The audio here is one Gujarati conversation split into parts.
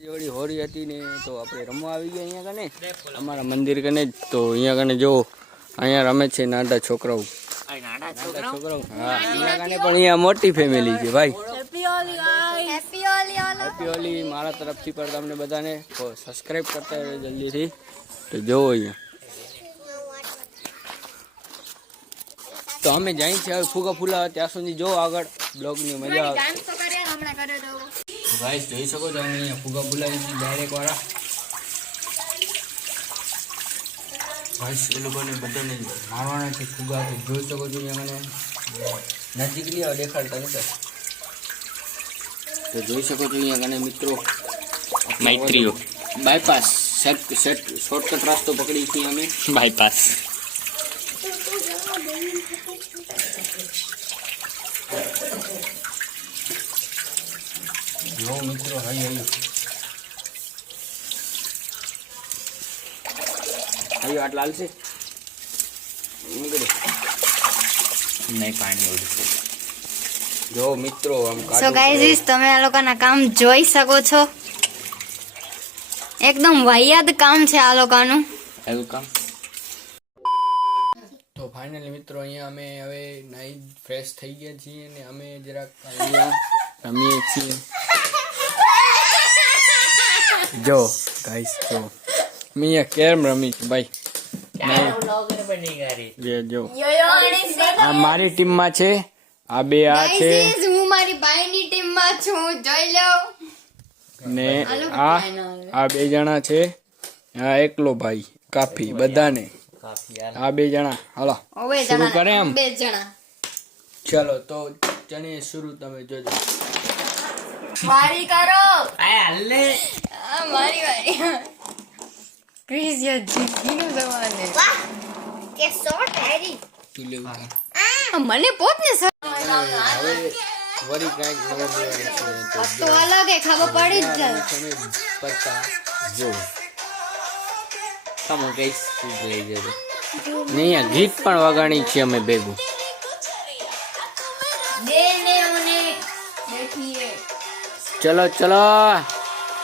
જોડી હોરી હતી ને તો આપણે રમવા આવી ગયા અહીંયા કને અમારા મંદિર કને તો અહીંયા કને જો અહીંયા રમે છે નાના છોકરાઓ છોકરાઓ હા અહીંયા કને પણ અહીંયા મોટી ફેમિલી છે ભાઈ હેપી હોલી મારા તરફથી પણ તમને બધાને સબસ્ક્રાઇબ કરતા રહો જલ્દીથી તો જોવો અહીંયા તો અમે જઈએ છીએ હવે ફુગા ફૂલા ત્યાં સુધી જો આગળ બ્લોગની મજા આવે ભાઈ જોઈ શકો છો અમે અહીંયા ફુગા ફૂલાવી છીએ ડાયરેક્ટ વાળા ભાઈ એ લોકોને બધાને મારવાના છે ફુગા તો જોઈ શકો છો અહીંયા મને નજીક નહીં આવે દેખાડતા નથી તો જોઈ શકો છો અહીંયા કને મિત્રો મૈત્રીઓ બાયપાસ શોર્ટકટ રસ્તો પકડી છીએ અમે બાયપાસ જો મિત્રો હૈયું આટલા હાલશે નહીં પાણી જો મિત્રો સો ગાઈઝ તમે આ લોકોના કામ જોઈ શકો છો એકદમ વાહિયાત કામ છે આ લોકોનું એવું કામ તો ફાઇનલી મિત્રો અહીંયા અમે હવે નાઈ ફ્રેશ થઈ ગયા છીએ અને અમે જરાક અહીંયા રમીએ છીએ જો ગાઈસ જો મેં અહીંયા કેરમ રમી છું ભાઈ જો આ મારી ટીમમાં છે આ બે આ છે હું મારી ભાઈની ટીમમાં છું જોઈ લો ને આ બે જણા છે આ એકલો ભાઈ કાફી બધાને આ બે જણા હાલો શરૂ કરે એમ બે જણા ચલો તો ચને શરૂ તમે જોજો વારી કરો હાલે મારી વારી ક્રિસ યાર જીતીનું જવાને વાહ કે શોટ હેરી તું લે મને પોતને હવે વરી કાંઈક ખબર તો અલગ હે ખબર પડી જ જાય તમે પત્તા જો તમે કઈ ચીજ લઈ જજો નહીં આ ગીત પણ વગાડી છે અમે ભેગું चलो चलो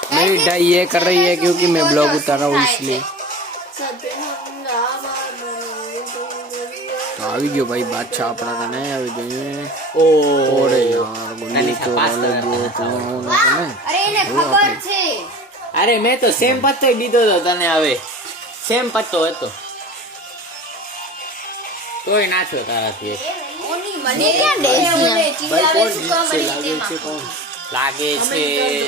मेरी डाई ये कर रही है क्योंकि मैं ब्लॉग उतार रहा हूँ इसलिए तो આવી ગયો ભાઈ બાદશાહ આપણા કને આવી ગયો ઓરે યાર ગુની તો ઓલે ગયો તો અરે એને ખબર છે અરે મેં તો સેમ પત્તો દીધો તો તને હવે સેમ પત્તો હતો તોય નાખ્યો તારાથી ઓની મને ક્યાં દેશી ભાઈ કોણ જીતશે લાગે છે લાગે છે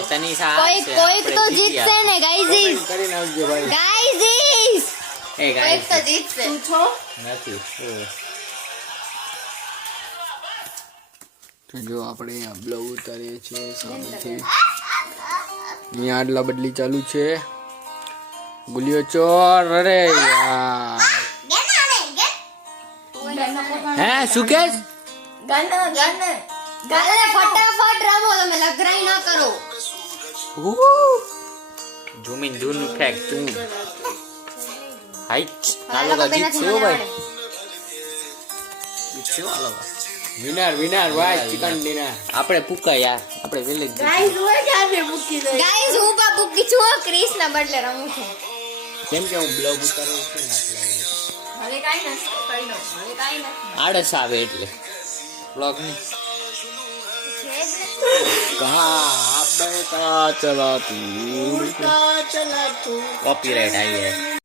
તનિષા કોઈક તો જીતશે ને ગાઈઝ કરીને આવજો ભાઈ ગાઈઝ એ ગાઈસ કોઈક તો જીતશે તું છો નથી તો જો આપણે આ બ્લોગ ઉતારીએ છીએ સામેથી અહીંયા આડલા બદલી ચાલુ છે ગુલિયો ચોર અરે યાર હે શું કે ગાલે ફટાફટ રમો તમે લગરાઈ ના કરો ઝૂમિંગ ધૂન ફેક તું હાઈટ આલો કા જીતશે હો ભાઈ જીતશે આલો વિનર વિનર ભાઈ ચિકન ડિનર આપણે પૂકા યાર આપણે વેલે જ ગાઈઝ હું પા બુકી છું ક્રિસ ના બદલે રમું છું કેમ કે હું બ્લોગ ઉતારું છું ને હવે કાઈ નથી કઈ નો હવે કાઈ નથી આળસ આવે એટલે બ્લોગ ની कहाँ आप चला तू कॉपीराइट आई है